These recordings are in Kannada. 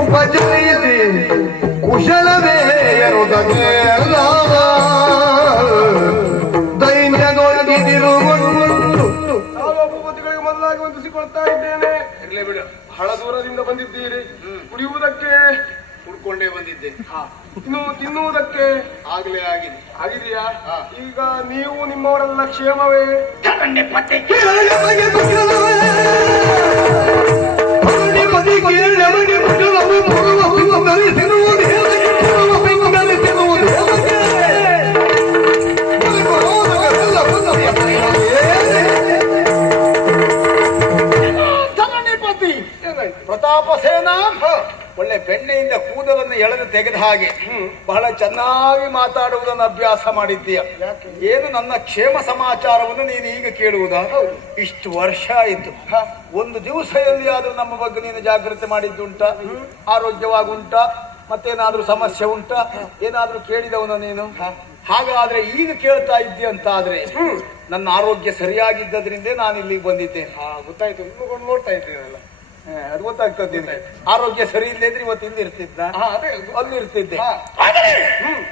ಉಪಜಯಿಸಿ ಕುಶಲವೇ ದೈನ್ಯದೊಳಗಿದಿರುವುದು ಸಾರ್ವಭೌಮತೆಗಳಿಗೆ ಮೊದಲಾಗಿ ವಂದಿಸಿಕೊಳ್ತಾ ಇದ್ದೇನೆ. ಇರಲೇ ಬಿಡು, ಬಹಳ ದೂರದಿಂದ ಬಂದಿದ್ದೀರಿ. ಕುಡಿಯುವುದಕ್ಕೆ ಕುಡ್ಕೊಂಡೇ ಬಂದಿದ್ದೆ. ಇನ್ನು ತಿನ್ನುವುದಕ್ಕೆ ಆಗ್ಲೇ ಆಗಿದೆ. ಆಗಿದೆಯಾ? ಈಗ ನೀವು ನಿಮ್ಮವರೆಲ್ಲ ಕ್ಷೇಮವೇ? ಪ್ರತಾಪ ಸೇನಾ ಒಳ್ಳೆ ಬೆಣ್ಣೆಯಿಂದ ಕೂದಲನ್ನು ಎಳೆದು ತೆಗೆದ ಹಾಗೆ ಬಹಳ ಚೆನ್ನಾಗಿ ಮಾತಾಡುವುದನ್ನು ಅಭ್ಯಾಸ ಮಾಡಿದ್ದೀಯ. ಏನು ನನ್ನ ಕ್ಷೇಮ ಸಮಾಚಾರವನ್ನು ನೀನು ಈಗ ಕೇಳುವುದಾ? ಇಷ್ಟು ವರ್ಷ ಆಯಿತು, ಒಂದು ದಿವಸ ಎಲ್ಲಿಯಾದ್ರೂ ನಮ್ಮ ಬಗ್ಗೆ ನೀನು ಜಾಗೃತಿ ಮಾಡಿದ್ದುಂಟಾ? ಆರೋಗ್ಯವಾಗುಂಟಾ? ಮತ್ತೇನಾದ್ರೂ ಸಮಸ್ಯೆ ಉಂಟಾ? ಏನಾದ್ರೂ ಕೇಳಿದವನ ನೀನು? ಹಾಗಾದ್ರೆ ಈಗ ಕೇಳ್ತಾ ಇದ್ದಿ ಅಂತ ಆದ್ರೆ ನನ್ನ ಆರೋಗ್ಯ ಸರಿಯಾಗಿದ್ದರಿಂದ ನಾನು ಇಲ್ಲಿಗೆ ಬಂದಿದ್ದೆ. ಗೊತ್ತಾಯ್ತು, ನೋಡ್ತಾ ಇದ್ದೀನಲ್ಲ, ಅದು ಗೊತ್ತಾಗ್ತದೆ. ಆರೋಗ್ಯ ಸರಿ ಇಲ್ಲದ್ರೆ ಇವತ್ತು ಇಲ್ಲಿ ಇರ್ತಿದ್ದ, ಅಲ್ಲಿ ಇರ್ತಿದ್ದೆ.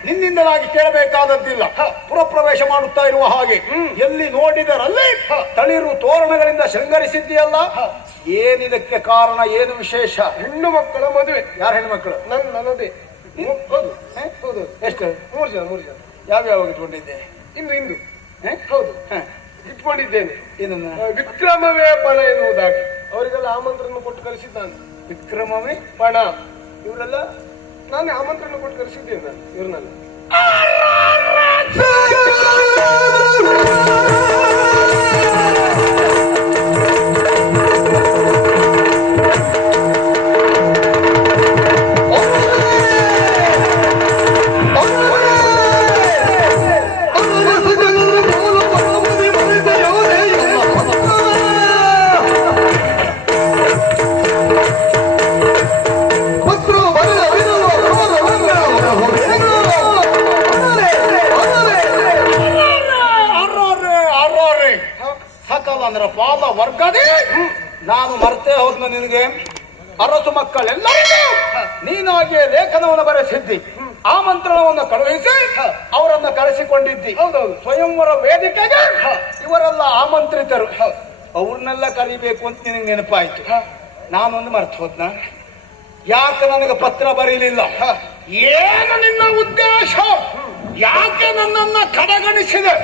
ನಿನ್ನಿಂದಲಾಗಿ ಕೇಳಬೇಕಾದದ್ದಿಲ್ಲ. ಪುರಪ್ರವೇಶ ಮಾಡುತ್ತಾ ಇರುವ ಹಾಗೆ ಎಲ್ಲಿ ನೋಡಿದರಲ್ಲಿ ತಳಿರು ತೋರಣಗಳಿಂದ ಶೃಂಗರಿಸಿದ್ದೀಯಲ್ಲ, ಏನಿದಕ್ಕೆ ಕಾರಣ? ಏನು ವಿಶೇಷ? ಹೆಣ್ಣು ಮಕ್ಕಳ ಮದುವೆ. ಯಾರ ಹೆಣ್ಣು ಮಕ್ಕಳು? ನನ್ನದೇ. ಹೌದು ಹೌದು. ಎಷ್ಟು? 3 ಜನ. ಯಾವ್ಯಾವ ಇಟ್ಕೊಂಡಿದ್ದೆ? ಇಂದು ಹೌದು ಇಟ್ಕೊಂಡಿದ್ದೇನೆ. ಏನನ್ನ? ವಿಕ್ರಮವೇ ಪಣ ಎನ್ನುವುದಾಗಿ ಅವರಿಗೆಲ್ಲ ಆಮಂತ್ರಣ ಕೊಟ್ಟು ಕಳಿಸಿದ್ದಾನೆ. ವಿಕ್ರಮವೇ ಪಣ. ಇವರೆಲ್ಲ ನಾನೇ ಆಮಂತ್ರಣ ಕೊಟ್ಟು ಕಳಿಸಿದ್ದೇನೆ ನಾನು ಇವ್ರನ್ನೆಲ್ಲ. ಪಾದ ವರ್ಗದೇ ನಾನು ಮರ್ತೇ ಹೋದ್ನ ನಿನಗೆ. ಅರಸು ಮಕ್ಕಳೆಲ್ಲರಿಗೂ ನೀನಾಗಿಯೇ ಲೇಖನವನ್ನು ಬರೆಸಿದ್ದಿ, ಆಮಂತ್ರಣವನ್ನು ಕಳುಹಿಸಿ ಅವರನ್ನ ಕರೆಸಿಕೊಂಡಿದ್ದಿ. ಸ್ವಯಂವರ ವೇದಿಕೆಗೆ ಇವರೆಲ್ಲ ಆಮಂತ್ರಿತರು, ಅವ್ರನ್ನೆಲ್ಲ ಕರಿಬೇಕು ಅಂತ ನಿನಗೆ ನೆನಪಾಯ್ತು. ನಾನೊಂದು ಮರ್ತು ಹೋದ್ನ. ಯಾಕೆ ನನಗೆ ಪತ್ರ ಬರೀಲಿಲ್ಲ? ಏನು ನಿನ್ನ ಉದ್ದೇಶ? ಯಾಕೆ ನನ್ನನ್ನ ಕಡೆಗಣಿಸಿದೆ?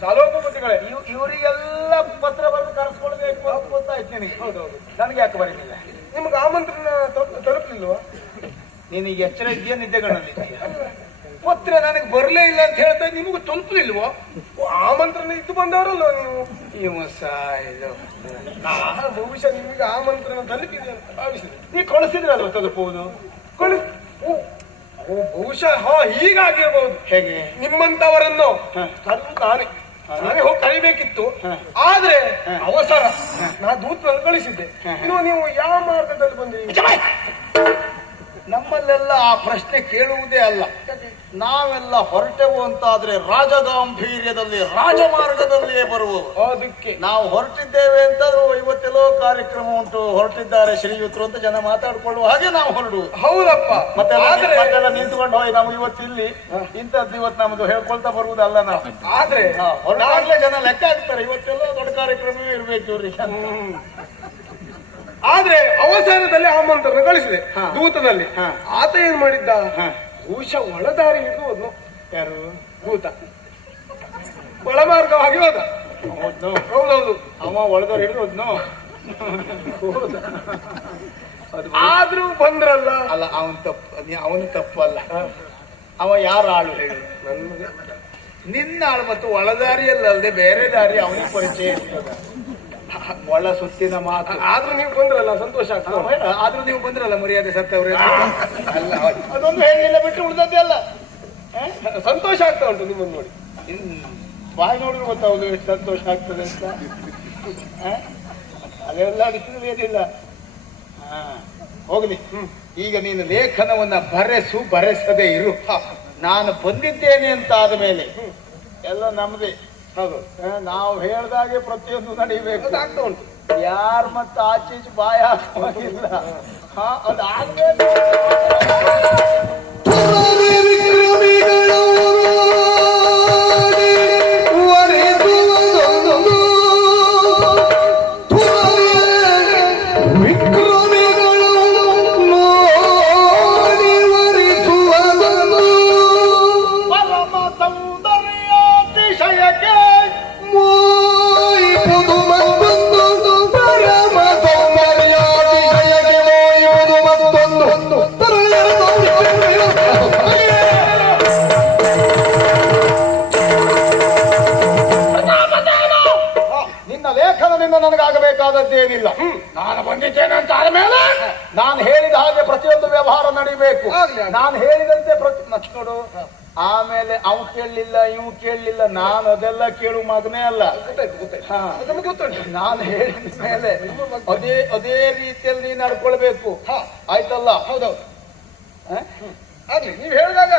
ಸಾಲೋಪತಿಗಳೇ, ಇವರಿಗೆಲ್ಲ ಪತ್ರ ಬರೆದು ಕರೆಸ್ಕೊಳ್ಬೇಕು ಅಂತ ಗೊತ್ತಾಯ್ತು ನಿನಗೆ. ಹೌದೌದು, ನನಗೆ ಯಾಕೆ ಬರೀಲಿಲ್ಲ? ನಿಮ್ಗೆ ಆಮಂತ್ರಣ ತಲುಪಲಿಲ್ವಾ? ನೀನೀಗ ಎಚ್ಚರ ಇದೆಯಾ ನಿದ್ದೆಗಳಿದ್ದೀಯ? ಪತ್ರ ನನಗೆ ಬರಲೇ ಇಲ್ಲ ಅಂತ ಹೇಳ್ತಾ ನಿಮಗೂ ತಲುಪಲಿಲ್ವೋ? ಆಮಂತ್ರಣ ಇದ್ದು ಬಂದವರಲ್ವ ನೀವು? ಈ ಮೋಸ ಇದು ಬಹುಶಃ ನಿಮಗೆ ಆಮಂತ್ರಣ ತಲುಪಿದೆ ಅಂತ ಭಾವಿಸಿದೆ. ನೀ ಕಳಿಸಿದ್ರಲ್ವ ತಲುಪುವುದು? ಬಹುಶಃ ಹೀಗಾಗಿರ್ಬಹುದು. ಹೇಗೆ? ನಿಮ್ಮಂತವರನ್ನು ನಾನೇ ಹೋಗಿ ಕಳಿಬೇಕಿತ್ತು, ಆದ್ರೆ ಅವಸರ. ನಾ ದೂತರನ್ನು ಕಳಿಸಿದ್ದೆ. ಇನ್ನು ನೀವು ಯಾವ ಮಾರ್ಗದಲ್ಲಿ ಬಂದ್ರಿ? ನಮ್ಮಲ್ಲೆಲ್ಲ ಆ ಪ್ರಶ್ನೆ ಕೇಳುವುದೇ ಅಲ್ಲ. ನಾವೆಲ್ಲ ಹೊರಟೆವು ಅಂತಾದ್ರೆ ರಾಜಗಾಂಭೀರ್ಯದಲ್ಲಿ ರಾಜಮಾರ್ಗದಲ್ಲಿಯೇ ಬರುವವು. ಅದಕ್ಕೆ ನಾವು ಹೊರಟಿದ್ದೇವೆ ಅಂತಂದ್ರೆ ಇವತ್ತೆಲ್ಲೋ ಕಾರ್ಯಕ್ರಮ ಉಂಟು, ಹೊರಟಿದ್ದಾರೆ ಶ್ರೀಯುತರು ಅಂತ ಜನ ಮಾತಾಡ್ಕೊಳ್ಳುವ ಹಾಗೆ ನಾವು ಹೊರಡುವುದು. ಹೌದಪ್ಪ. ಮತ್ತೆಲ್ಲ ನಿಂತ್ಕೊಂಡು ಹೋಗಿ ನಾವು ಇವತ್ತು ಇಲ್ಲಿ ಇಂಥದ್ದು ಇವತ್ತು ನಮ್ದು ಹೇಳ್ಕೊಳ್ತಾ ಬರುವುದಲ್ಲ ನಾವು. ಆದ್ರೆ ಹೊರಟಾಗ್ಲೇ ಜನ ಲೆಕ್ಕ ಹಾಕ್ತಾರೆ, ಇವತ್ತೆಲ್ಲ ದೊಡ್ಡ ಕಾರ್ಯಕ್ರಮವೇ ಇರ್ಬೇಕು ಇವ್ರಿಗೆ. ಆದ್ರೆ ಅವಸಾನದಲ್ಲಿ ಆಮಂತ್ರಣ ಕಳಿಸಿದೆ ದೂತನಲ್ಲಿ. ಆತ ಏನ್ ಮಾಡಿದ್ದ? ಬಹುಶಃ ಒಳದಾರಿ ಹಿಡಿದು ಹೋದ್ನು. ಯಾರು? ದೂತ ಒಳಮಾರ್ಗವಾಗಿ ಹೋದ. ಹೌದೌದು, ಅವ ಒಳದವ್ರು ಹಿಡಿದು ಹೋದ್ನು. ಆದ್ರೂ ಬಂದ್ರಲ್ಲ. ಅಲ್ಲ, ಅವನು ತಪ್ಪಲ್ಲ. ಅವ ಯಾರ ಆಳು ಹೇಳಿ? ನಿನ್ನ ಆಳು ಮತ್ತು ಒಳದಾರಿಯಲ್ಲದೆ ಬೇರೆ ದಾರಿ ಅವನಿಗೆ ಪರಿಚಯ ಇರ್ತದ. ಒಳ ಸುತ್ತಿನ ಮಾತು. ಆದ್ರೂ ನೀವು ಬಂದ್ರಲ್ಲ ಸಂತೋಷ ಆಗ್ತದೆ. ಆದ್ರೂ ನೀವು ಬಂದ್ರಲ್ಲ ಮರ್ಯಾದೆ ಸತ್ತವ್ರೆ ಅಲ್ಲ, ಅದೊಂದು ಹೇಳಿಲ್ಲ ಬಿಟ್ಟು ಉಳಿದದ್ದೇ ಅಲ್ಲ. ಸಂತೋಷ ಆಗ್ತಾ ಉಂಟು ನಿಮ್ಮನ್ನು ನೋಡಿ. ಬಾಯಿ ನೋಡಿದ್ರು ಗೊತ್ತಾಗುದು ಎಷ್ಟು ಸಂತೋಷ ಆಗ್ತದೆ ಅಂತ. ಅದೆಲ್ಲ ಅನಿಸಿಲ್ಲ. ಹೋಗ್ಲಿ, ಈಗ ನೀನು ಲೇಖನವನ್ನ ಬರೆಸದೇ ಇರು. ನಾನು ಬಂದಿದ್ದೇನೆ ಅಂತ ಆದ ಮೇಲೆ ಎಲ್ಲ ನಮ್ದೇ. ಹೌದು, ನಾವು ಹೇಳ್ದಾಗೆ ಪ್ರತಿಯೊಂದು ನಡೀಬೇಕು. ಆಗ್ತಾ ಉಂಟು. ಯಾರು ಮತ್ತೆ ಆಚೀಚೆ ಬಾಯ ಹಾಕುವಾಗಿಲ್ಲ. ಅದಾದ್ಮೇಲೆ ನನಗಾಗಬೇಕಾದದ್ದೇನಿಲ್ಲ. ನಾನು ಬಂದಿದ್ದೇನೆ ಅಂತ ಆದ್ಮೇಲೆ ನಾನು ಹೇಳಿದ ಹಾಗೆ ಪ್ರತಿಯೊಂದು ವ್ಯವಹಾರ ನಡೀಬೇಕು. ನಾನು ಹೇಳಿದಂತೆ ನೋಡು. ಆಮೇಲೆ ಅವ್ ಕೇಳಲಿಲ್ಲ, ಇವ್ ಕೇಳಲಿಲ್ಲ, ನಾನು ಅದೆಲ್ಲ ಕೇಳು ಮಗನೇ ಅಲ್ಲ. ನಾನು ಹೇಳಿದ ಮೇಲೆ ಅದೇ ರೀತಿಯಲ್ಲಿ ನೀನು ನಡ್ಕೊಳ್ಬೇಕು. ಆಯ್ತಲ್ಲ? ಹೌದೌದು. ನೀವು ಹೇಳಿದಾಗ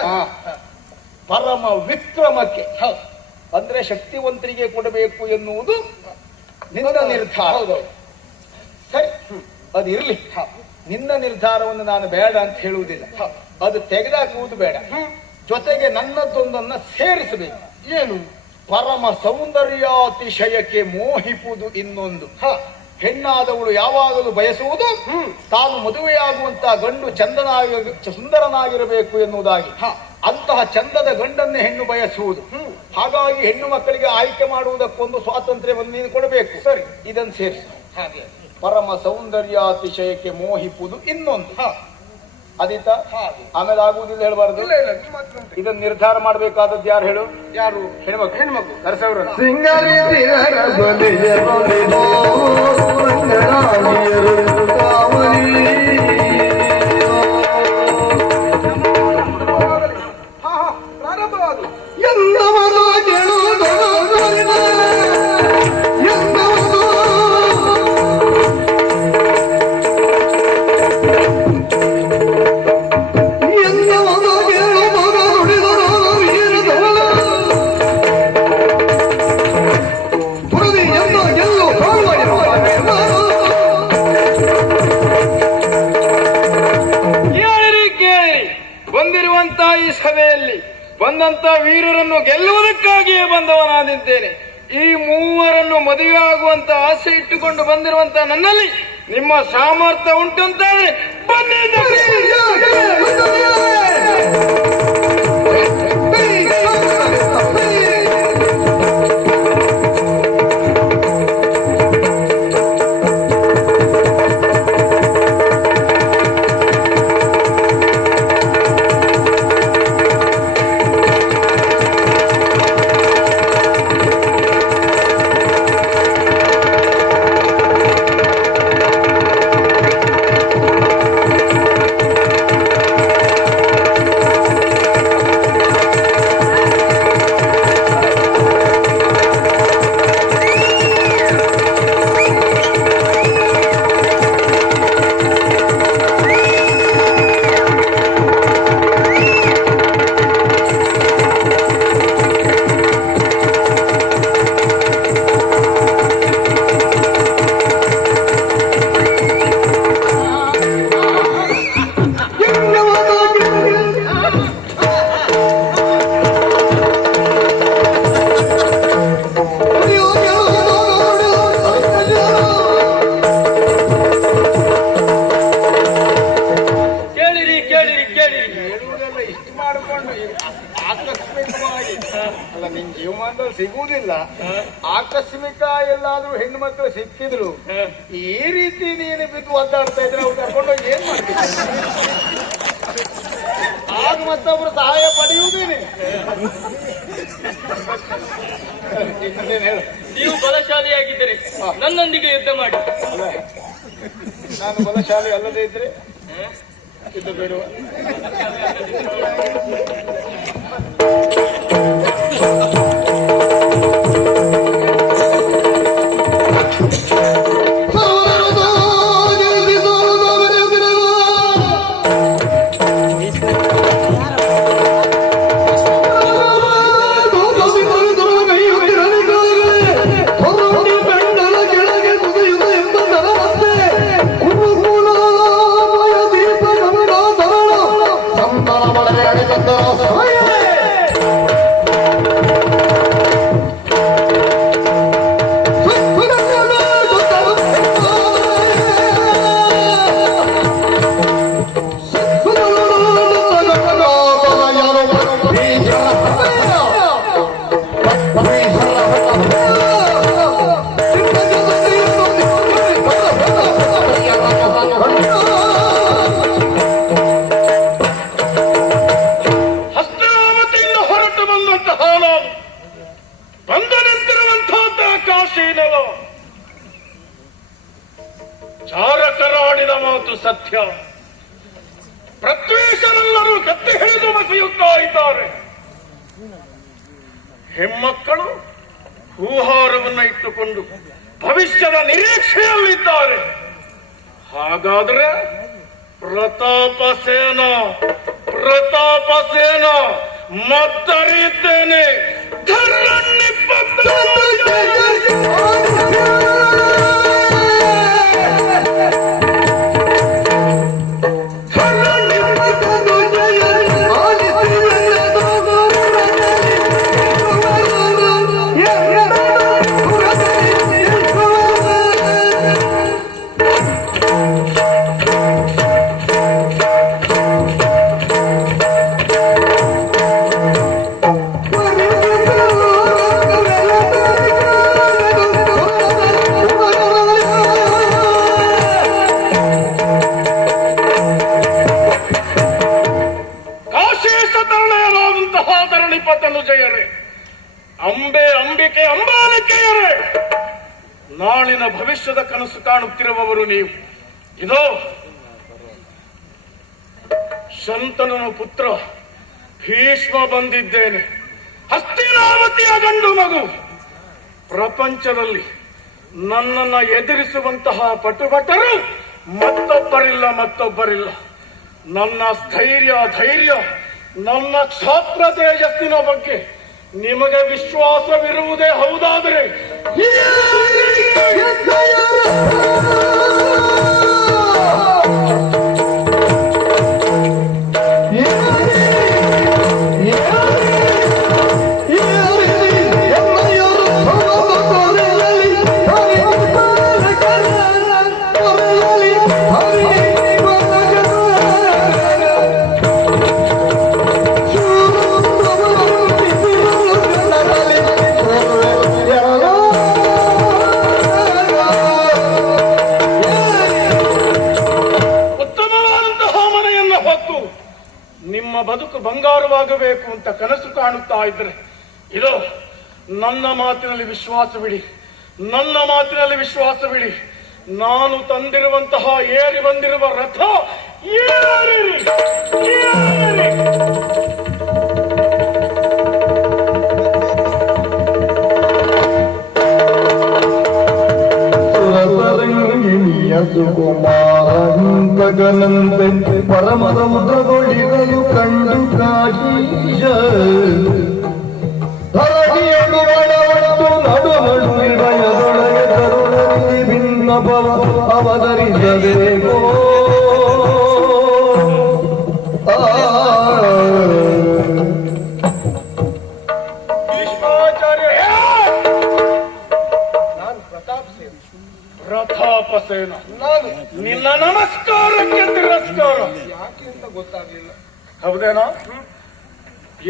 ಪರಮ ವಿಕ್ರಮಕ್ಕೆ ಅಂದ್ರೆ ಶಕ್ತಿವಂತರಿಗೆ ಕೊಡಬೇಕು ಎನ್ನುವುದು ನಿನ್ನ ನಿರ್ಧಾರ. ಸರಿ, ಅದಿರ್ಲಿ. ನಿನ್ನ ನಿರ್ಧಾರವನ್ನು ನಾನು ಬೇಡ ಅಂತ ಹೇಳುವುದಿಲ್ಲ. ಅದು ತೆಗೆದಾಕುವುದು ಬೇಡ. ಜೊತೆಗೆ ನನ್ನದೊಂದನ್ನ ಸೇರಿಸಬೇಕು. ಏನು? ಪರಮ ಸೌಂದರ್ಯಾತಿಶಯಕ್ಕೆ ಮೋಹಿಪುವುದು ಇನ್ನೊಂದು. ಹೆಣ್ಣಾದವಳು ಯಾವಾಗಲೂ ಬಯಸುವುದು ತಾನು ಮದುವೆಯಾಗುವಂತ ಗಂಡು ಸುಂದರನಾಗಿರಬೇಕು ಎನ್ನುವುದಾಗಿ. ಅಂತಹ ಚಂದದ ಗಂಡನ್ನೇ ಹೆಣ್ಣು ಬಯಸುವುದು. ಹಾಗಾಗಿ ಹೆಣ್ಣು ಮಕ್ಕಳಿಗೆ ಆಯ್ಕೆ ಮಾಡುವುದಕ್ಕೊಂದು ಸ್ವಾತಂತ್ರ್ಯವನ್ನು ನೀನು ಕೊಡಬೇಕು. ಸರಿ, ಇದನ್ನು ಸೇರಿಸಿ. ಹಾಗೆ ಪರಮ ಸೌಂದರ್ಯಾತಿಶಯಕ್ಕೆ ಮೋಹಿಪುವುದು ಇನ್ನೊಂದು. ಅದಿತ ಆಮೇಲೆ ಆಗುವುದಿಲ್ಲ ಹೇಳಬಾರದು. ಇದನ್ನು ನಿರ್ಧಾರ ಮಾಡಬೇಕಾದದ್ದು ಯಾರು ಹೇಳು? ಯಾರು? ಹೆಣ್ಮಕ್ಳು. ಕರೆಸವ್ರ ಸಿಂಗರಿ ಪ್ರಾರಂಭವಾದ ಬಂದಂತ ವೀರರನ್ನು ಗೆಲ್ಲುವುದಕ್ಕಾಗಿಯೇ ಬಂದವನಾದಿದ್ದೇನೆ. ಈ ಮೂವರನ್ನು ಮದುವೆ ಆಗುವಂತ ಆಸೆ ಇಟ್ಟುಕೊಂಡು ಬಂದಿರುವಂತ ನನ್ನಲ್ಲಿ ನಿಮ್ಮ ಸಾಮರ್ಥ್ಯ ಉಂಟಂತಾದ್ರೆ ಬನ್ನಿ. ಸಿಗುವುದಿಲ್ಲ. ಆಕಸ್ಮಿಕ ಎಲ್ಲಾದ್ರೂ ಹೆಣ್ಣು ಮಕ್ಕಳು ಸಿಕ್ಕಿದ್ರು ಈ ರೀತಿ ನೀನು ಬಿದ್ದು ಒದ್ದಾಡ್ತಾ ಇದ್ರೆ ಅವ್ರು ಕರ್ಕೊಂಡೋಗಿ ಏನ್ ಮಾಡ್ತೀನಿ? ಆಗ ಮತ್ತೊಬ್ರು ಸಹಾಯ ಪಡೆಯುವುದೇನೆ. ನೀವು ಬಲಶಾಲಿಯಾಗಿದ್ದರೆ ನನ್ನೊಂದಿಗೆ ಯುದ್ಧ ಮಾಡಿ. ನಾನು ಬಲಶಾಲಿ ಅಲ್ಲದೆ ಇದ್ರೆ ಇದು ಬೇಡುವ. ಚಾರಕರಾಡಿದ ಮಾತು ಸತ್ಯ. ಪ್ರತ್ವೇಷರೆಲ್ಲರೂ ಕತ್ತಿ ಹಿಡಿದು ಬಸಿಯುತ್ತಾ ಇದ್ದಾರೆ. ಹೆಮ್ಮಕ್ಕಳು ಹೂಹಾರವನ್ನ ಇಟ್ಟುಕೊಂಡು ಭವಿಷ್ಯದ ನಿರೀಕ್ಷೆಯಲ್ಲಿದ್ದಾರೆ. ಹಾಗಾದ್ರೆ ಪ್ರತಾಪಸೇನ ಮತ್ತರಿದ್ದೇನೆ. ಅಂಬಾಲಿಕೆಯರೇ, ನಾಳಿನ ಭವಿಷ್ಯದ ಕನಸು ಕಾಣುತ್ತಿರುವವರು ನೀವು. ಇದೋ ಶಂತನನ ಪುತ್ರ ಭೀಷ್ಮ ಬಂದಿದ್ದೇನೆ. ಹಸ್ತಿನಾವತಿಯ ಗಂಡು ಮಗು. ಪ್ರಪಂಚದಲ್ಲಿ ನನ್ನನ್ನ ಎದುರಿಸುವಂತಹ ಪಟುಭಟರು ಮತ್ತೊಬ್ಬರಿಲ್ಲ. ನನ್ನ ಧೈರ್ಯ, ನನ್ನ ಕ್ಷಾತ್ರ ತೇಜಸ್ಸಿನ ಬಗ್ಗೆ ನಿಮಗೆ ವಿಶ್ವಾಸವಿರುವುದೇ ಹೌದಾದರೆ ಬದುಕು ಬಂಗಾರವಾಗಬೇಕು ಅಂತ ಕನಸು ಕಾಣುತ್ತಾ ಇದ್ರೆ ಇದು ನನ್ನ ಮಾತಿನಲ್ಲಿ ವಿಶ್ವಾಸವಿಡಿ. ನಾನು ತಂದಿರುವಂತಹ ಏರಿ ಬಂದಿರುವ ರಥ ಏರಿರಿ. ಸುಕುಮಾರಂತೆ ಪರಮ ಸಮುದ್ರದೊಳಿಗಳು ಕಂಡು ಕಾಶೀಶ ಧರಣಿಯನ್ನು ಒಳವಟ್ಟು ನಡು ನಿರ್ಭಯದೊಳಗೆ ತರುಣಿ ಭಿನ್ನಭವ ಅವತರಿಸಬೇಕು. ಪ್ರತಾಪಸೇನ, ನಿನ್ನ ನಮಸ್ಕಾರಕ್ಕೆ ತಿರಸ್ಕಾರ. ಯಾಕೆ ಅಂತ ಗೊತ್ತಾಗ್ಲಿಲ್ಲ. ಹೌದೇನಾ?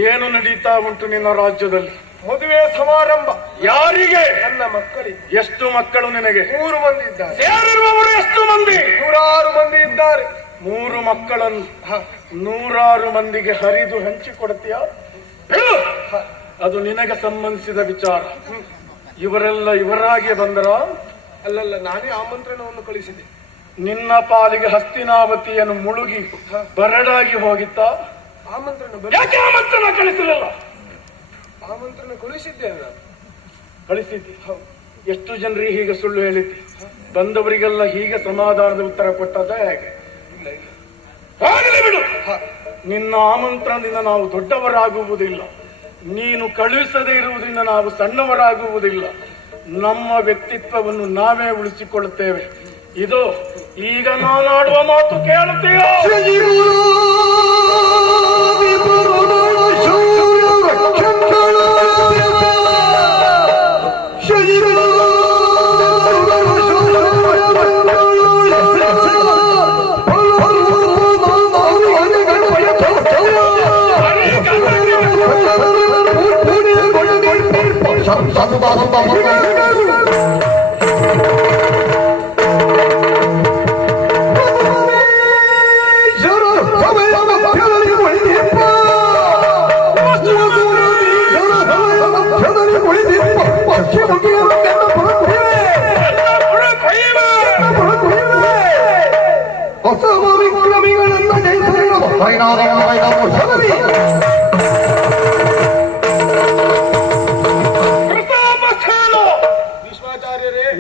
ಏನು ನಡೀತಾ ಉಂಟು ನಿನ್ನ ರಾಜ್ಯದಲ್ಲಿ? ಮದುವೆ ಸಮಾರಂಭ. ಯಾರಿಗೆ? ನನ್ನ ಮಕ್ಕಳಿಗೆ. ಎಷ್ಟು ಮಕ್ಕಳು ನಿನಗೆ? 3 ಮಂದಿ ಇದ್ದಾರೆ. ಸೇರಿರುವವರು ಎಷ್ಟು ಮಂದಿ? 106 ಮಂದಿ ಇದ್ದಾರೆ. 3 ಮಕ್ಕಳನ್ನು 106 ಮಂದಿಗೆ ಹರಿದು ಹಂಚಿಕೊಡ್ತೀಯ? ಅದು ನಿನಗೆ ಸಂಬಂಧಿಸಿದ ವಿಚಾರ. ಇವರೆಲ್ಲ ಇವರಾಗೆ ಬಂದರ? ಅಲ್ಲಲ್ಲ, ನಾನೇ ಆಮಂತ್ರಣವನ್ನು ಕಳಿಸಿದೆ. ನಿನ್ನ ಪಾಲಿಗೆ ಹಸ್ತಿನಾವತಿಯನ್ನು ಮುಳುಗಿ ಬರಡಾಗಿ ಹೋಗಿತ್ತ? ಯಾಕೆ ಆಮಂತ್ರಣ ಕಳಿಸಲಿಲ್ಲ? ಆಮಂತ್ರಣ ಕಳಿಸಿದ್ದೇನೆ ನಾನು. ಕಳಿಸಿದ್ದಿ? ಎಷ್ಟು ಜನರಿಗೆ ಹೀಗೆ ಸುಳ್ಳು ಹೇಳಿದ್ದಿ? ಬಂದವರಿಗೆಲ್ಲ ಹೀಗೆ ಸಮಾಧಾನದ ಉತ್ತರ ಕೊಟ್ಟದ ಹೇಗೆ? ಆಗಲಿ ಬಿಡು. ನಿನ್ನ ಆಮಂತ್ರಣದಿಂದ ನಾವು ದೊಡ್ಡವರಾಗುವುದಿಲ್ಲ, ನೀನು ಕಳುಹಿಸದೇ ಇರುವುದರಿಂದ ನಾವು ಸಣ್ಣವರಾಗುವುದಿಲ್ಲ. ನಮ್ಮ ವ್ಯಕ್ತಿತ್ವವನ್ನು ನಾವೇ ಉಳಿಸಿಕೊಳ್ಳುತ್ತೇವೆ. ಇದು ಈಗ ನಾನಾಡುವ ಮಾತು ಕೇಳುತ್ತೀಯ?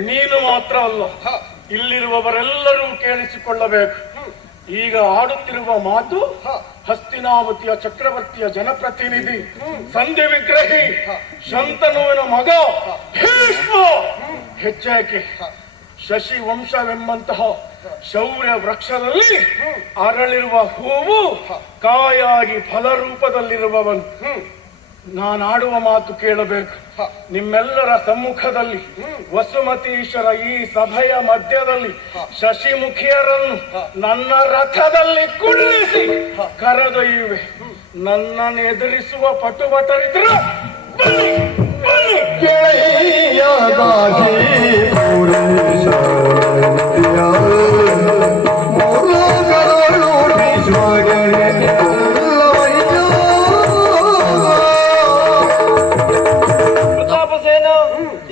ನೀನು ಮಾತ್ರ ಅಲ್ಲ, ಇಲ್ಲಿರುವವರೆಲ್ಲರೂ ಕೇಳಿಸಿಕೊಳ್ಳಬೇಕು. ಈಗ ಆಡುತ್ತಿರುವ ಮಾತು ಹಸ್ತಿನಾವತಿಯ ಚಕ್ರವರ್ತಿಯ ಜನಪ್ರತಿನಿಧಿ, ಸಂಧಿ ವಿಗ್ರಹಿ, ಶಂತನುವಿನ ಮಗ ಭೀಷ್ಮ. ಹೆಚ್ಚೇಕೆ ಶಶಿ ವಂಶವೆಂಬಂತಹ ಶೌರ್ಯ ವೃಕ್ಷದಲ್ಲಿ ಅರಳಿರುವ ಹೂವು ಕಾಯಾಗಿ ಫಲರೂಪದಲ್ಲಿರುವವನು. ನಾನಾಡುವ ಮಾತು ಕೇಳಬೇಕು. ನಿಮ್ಮೆಲ್ಲರ ಸಮ್ಮುಖದಲ್ಲಿ ವಸುಮತೀಶ್ವರ ಈ ಸಭೆಯ ಮಧ್ಯದಲ್ಲಿ ಶಶಿಮುಖಿಯರನ್ನು ನನ್ನ ರಥದಲ್ಲಿ ಕುಳ್ಳಿಸಿ ಕರೆದೊಯ್ಯುವೆ. ನನ್ನನ್ನು ಎದುರಿಸುವ ಪಟುಭಟರಿದ್ರ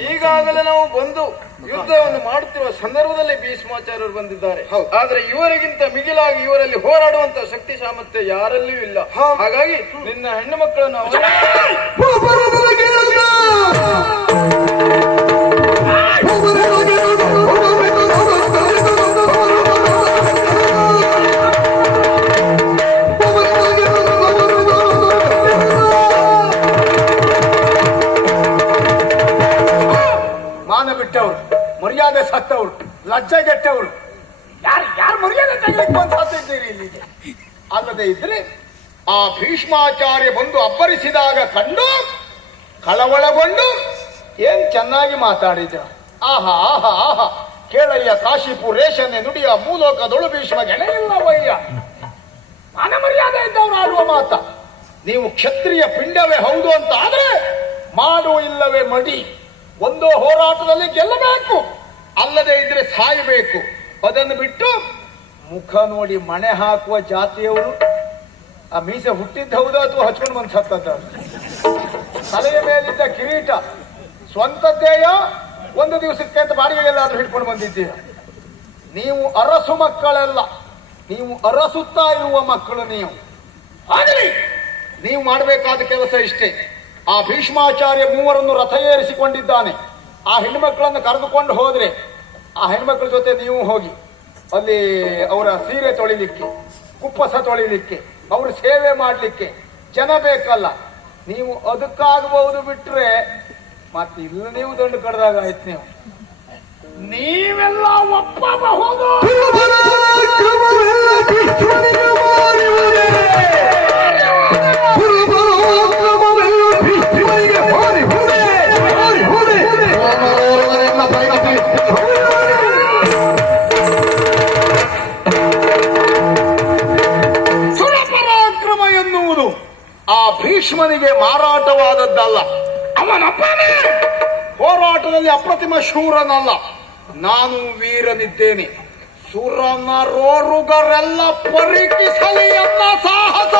ಈಗಾಗಲೇ ನಾವು ಬಂದು ಯುದ್ಧವನ್ನು ಮಾಡುತ್ತಿರುವ ಸಂದರ್ಭದಲ್ಲಿ ಭೀಷ್ಮಾಚಾರ್ಯರು ಬಂದಿದ್ದಾರೆ. ಆದ್ರೆ ಇವರಿಗಿಂತ ಮಿಗಿಲಾಗಿ ಇವರಲ್ಲಿ ಹೋರಾಡುವಂತ ಶಕ್ತಿ ಸಾಮರ್ಥ್ಯ ಯಾರಲ್ಲಿಯೂ ಇಲ್ಲ. ಹಾಗಾಗಿ ನಿನ್ನ ಹೆಣ್ಣು ಮಕ್ಕಳನ್ನು ಮಾನ ಬಿಟ್ಟವರು, ಮರ್ಯಾದೆ ಸತ್ತವರು, ಲಜ್ಜೆಗೆಟ್ಟವರು, ಯಾರು ಮರ್ಯಾದೆ ತೆಗೆಲಿಕ್ಕೆ ಬಂದು ಸತ್ತಿದ್ದೀರಿ ಇಲ್ಲಿಗೆ? ಅಲ್ಲದೆ ಇದ್ರೆ ಆ ಭೀಷ್ಮಾಚಾರ್ಯ ಬಂದು ಅಬ್ಬರಿಸಿದಾಗ ಕಂಡು ಕಳವಳಗೊಂಡು ಏನ್ ಚೆನ್ನಾಗಿ ಮಾತಾಡಿದ. ಆಹಾ ಆಹಾ ಆಹಾ, ಕೇಳಯ್ಯ ಕಾಶಿಪುರೇಶನೆ ನುಡಿಯ ಮೂಲೋಕದೊಳು ಭೀಷ್ಮ ಗೆಳೆಯಿಲ್ಲವಯ್ಯ. ಮಾನ ಮರ್ಯಾದೆ ಇದ್ದವರು ಆಡುವ ಮಾತ. ನೀವು ಕ್ಷತ್ರಿಯ ಪಿಂಡವೇ ಹೌದು ಅಂತ ಆದ್ರೆ ಮಾಡು ಇಲ್ಲವೇ ಮಡಿ. ಒಂದು ಹೋರಾಟದಲ್ಲಿ ಗೆಲ್ಲಬೇಕು, ಅಲ್ಲದೆ ಇದ್ರೆ ಸಾಯಬೇಕು. ಅದನ್ನು ಬಿಟ್ಟು ಮುಖ ನೋಡಿ ಮಣೆ ಹಾಕುವ ಜಾತಿಯವರು. ಆ ಮೀಸೆ ಹುಟ್ಟಿದ್ದ ಹೌದು ಅಥವಾ ಹಚ್ಕೊಂಡು ಬಂದು ಸತ್ತದ? ತಲೆಯ ಮೇಲಿದ್ದ ಕಿರೀಟ ಸ್ವಂತದ್ದೇಯ, ಒಂದು ದಿವಸಕ್ಕೆ ಅಂತ ಬಾಡಿಗೆಗೆಲ್ಲಾದ್ರೂ ಹಿಡ್ಕೊಂಡು ಬಂದಿದ್ದೀಯ? ನೀವು ಅರಸು ಮಕ್ಕಳೆಲ್ಲ, ನೀವು ಅರಸುತ್ತಾ ಇರುವ ಮಕ್ಕಳು. ಆಗಲಿ, ನೀವು ಮಾಡಬೇಕಾದ ಕೆಲಸ ಇಷ್ಟೇ. ಆ ಭೀಷ್ಮಾಚಾರ್ಯ ಮೂವರನ್ನು ರಥ ಏರಿಸಿಕೊಂಡಿದ್ದಾನೆ. ಆ ಹೆಣ್ಮಕ್ಳನ್ನು ಕರೆದುಕೊಂಡು ಹೋದ್ರೆ ಆ ಹೆಣ್ಮಕ್ಳ ಜೊತೆ ನೀವು ಹೋಗಿ ಅಲ್ಲಿ ಅವರ ಸೀರೆ ತೊಳಿಲಿಕ್ಕೆ, ಕುಪ್ಪಸ ತೊಳಿಲಿಕ್ಕೆ, ಅವ್ರ ಸೇವೆ ಮಾಡ್ಲಿಕ್ಕೆ ಜನ ಬೇಕಲ್ಲ. ನೀವು ಅದಕ್ಕಾಗಬಹುದು ಬಿಟ್ರೆ ಮತ್ತೆ ಇಲ್ಲ ನೀವು ದಂಡು ಕಡ್ದಾಗ ಆಯ್ತು. ನೀವೆಲ್ಲ ಒಪ್ಪಬಹುದು. ಸುರಪರಾಕ್ರಮ ಎನ್ನುವುದು ಆ ಭೀಷ್ಮನಿಗೆ ಮಾರಾಟವಾದದ್ದಲ್ಲ. ಅವನಪ್ಪನೇ ಹೋರಾಟದಲ್ಲಿ ಅಪ್ರತಿಮ ಶೂರನಲ್ಲ. ನಾನು ವೀರನಿದ್ದೇನೆ. ಸುರನರೋರುಗರೆಲ್ಲ ಪರೀಕ್ಷಿಸಲಿ ಎನ್ನ ಸಾಹಸ.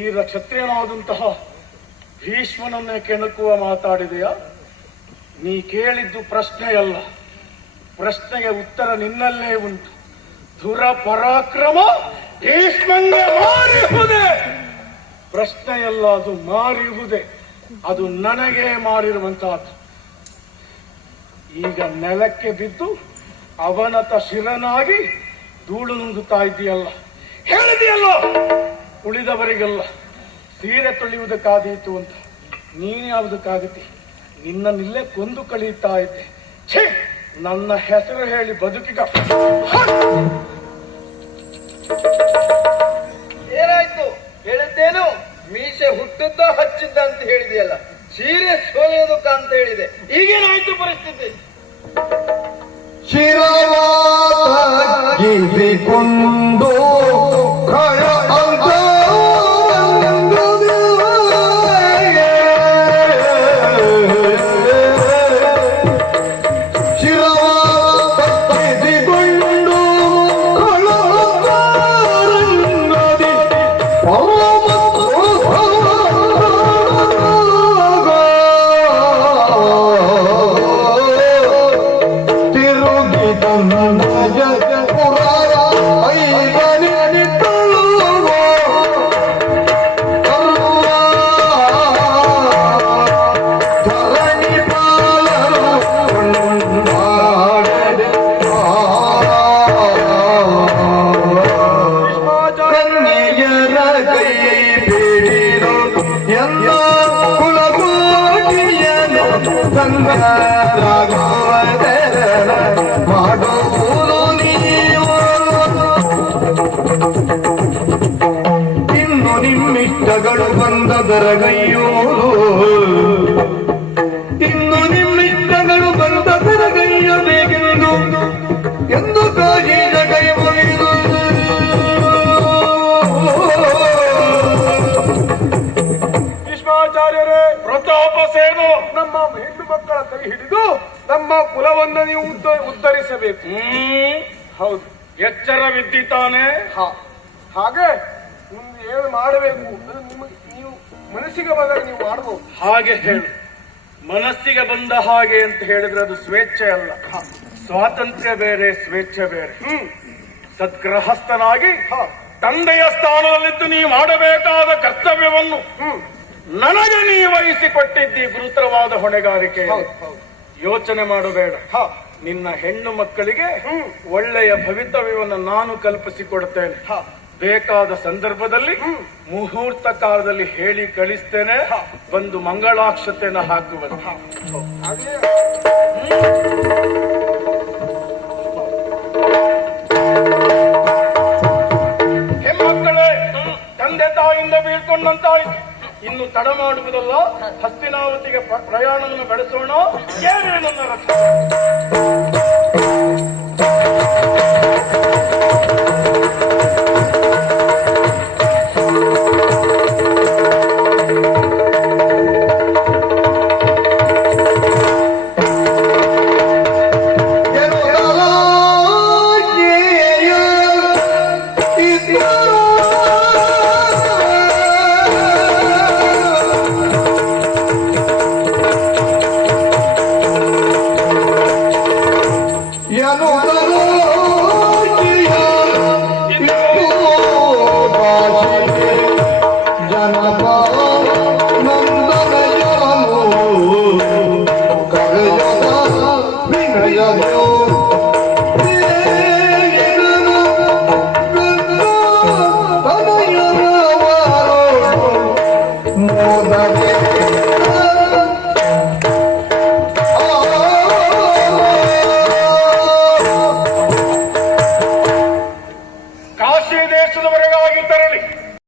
ವೀರ ಕ್ಷತ್ರಿಯನಾದಂತಹ ಭೀಷ್ಮನನ್ನೇ ಕೆಣಕುವ ಮಾತಾಡಿದೆಯಾ? ನೀ ಕೇಳಿದ್ದು ಪ್ರಶ್ನೆಯಲ್ಲ, ಪ್ರಶ್ನೆಗೆ ಉತ್ತರ ನಿನ್ನಲ್ಲೇ ಉಂಟು. ಧುರ ಪರಾಕ್ರಮ ಭೀಷ್ಮಂಗೆ ಮಾರಿಹುದೇ. ಪ್ರಶ್ನೆಯಲ್ಲ, ಅದು ಮಾರಿಹುದೇ. ಅದು ನನಗೆ ಮಾರಿರುವಂತಹದ್ದು. ಈಗ ನೆಲಕ್ಕೆ ಬಿದ್ದು ಅವನತ ಶಿರನಾಗಿ ಧೂಳು ನುಂಗುತ್ತಾ ಇದ್ದೀಯಲ್ಲ. ಹೇಳಿದೆಯಲ್ಲ ಉಳಿದವರಿಗೆಲ್ಲ ಸೀರೆ ತೊಳೆಯುವುದಕ್ಕಾದೀತು ಅಂತ. ನೀನು ಯಾವುದಕ್ಕಾಗತಿ? ನಿನ್ನನ್ನಿಲ್ಲೇ ಕೊಂದು ಕಳೀತಾ ಇದ್ದೆ. ಛೇ, ನನ್ನ ಹೆಸರು ಹೇಳಿ ಬದುಕಿಗ. ಏನಾಯ್ತು? ಹೇಳಿದ್ದೇನು? ಮೀಸೆ ಹುಟ್ಟುದ್ದ ಹಚ್ಚಿದ್ದ ಅಂತ ಹೇಳಿದೆಯಲ್ಲ, ಸೀರೆ ಸೋಲೆಯೋದಕ್ಕ ಅಂತ ಹೇಳಿದೆ. ಈಗೇನಾಯ್ತು ಪರಿಸ್ಥಿತಿ? ಶಿರವಾಗಿಸಿಕೊಂಡು ಖಳ ಅಂತ ಶಿರವಾಗಿಸಿಕೊಂಡು ಮಾಡುವುದು ನೀವು. ಇನ್ನು ನಿಮ್ಮಿಷ್ಟಗಳು ಬಂದದರಗೈಯೋದು, ಇನ್ನು ನಿಮ್ಮಿಷ್ಟಗಳು ಬಂದದರಗೈಯಬೇಕೆಂದು ಎಂದು ಕಾಶೀಜ ಕೈ ಮುಗಿದು ಭೀಷ್ಮಾಚಾರ್ಯರೇ, ಪ್ರತಾಪ ಸೇನು, ನಮ್ಮ ಹೆಣ್ಣು ಮಕ್ಕಳ ಕೈ ಹಿಡಿದು ನಮ್ಮ ಕುಲವನ್ನು ನೀವು ಉದ್ಧರಿಸಬೇಕು. ಹೌದು, ಎಚ್ಚರವಿದ್ದಿತಾನೆ. ಹಾಗೆ ನಿಮ್ಗೆ ಏನು ಮಾಡಬೇಕು ಅದು ನೀವು ಮನಸ್ಸಿಗೆ ಬಂದಾಗ ನೀವು ಮಾಡಬಹುದು. ಹಾಗೆ ಹೇಳು. ಮನಸ್ಸಿಗೆ ಬಂದ ಹಾಗೆ ಅಂತ ಹೇಳಿದ್ರೆ ಅದು ಸ್ವೇಚ್ಛೆ ಅಲ್ಲ. ಸ್ವಾತಂತ್ರ್ಯ ಬೇರೆ, ಸ್ವೇಚ್ಛೆ ಬೇರೆ. ಸದ್ಗ್ರಹಸ್ಥನಾಗಿ ತಂದೆಯ ಸ್ಥಾನದಲ್ಲಿದ್ದು ನೀ ಮಾಡಬೇಕಾದ ಕರ್ತವ್ಯವನ್ನು ನನಗೆ ನೀ ವಹಿಸಿಕೊಟ್ಟಿದ್ದಿ. ಗುರುತರವಾದ ಹೊಣೆಗಾರಿಕೆ. ಯೋಚನೆ ಮಾಡಬೇಡ. ನಿನ್ನ ಹೆಣ್ಣು ಮಕ್ಕಳಿಗೆ ಒಳ್ಳೆಯ ಭವಿತವ್ಯವನ್ನು ನಾನು ಕಲ್ಪಿಸಿಕೊಡ್ತೇನೆ. ಬೇಕಾದ ಸಂದರ್ಭದಲ್ಲಿ ಮುಹೂರ್ತ ಕಾಲದಲ್ಲಿ ಹೇಳಿ ಕಳಿಸ್ತೇನೆ. ಬಂದು ಮಂಗಳಾಕ್ಷತೆಯನ್ನು ಹಾಕುವುದು. ಹೆಣ್ಮಕ್ಕಳೇ, ತಂದೆ ತಾಯಿಯಿಂದ ಬೀಳ್ಕೊಂಡಂತಾಯ್ತು. ಇನ್ನು ತಡ ಮಾಡುವುದಲ್ಲ, ಹಸ್ತಿನಾವತಿಗೆ ಪ್ರಯಾಣವನ್ನು ಬೆಳೆಸೋಣ. ಏನೇ ನನ್ನ ರಥ. Yeah.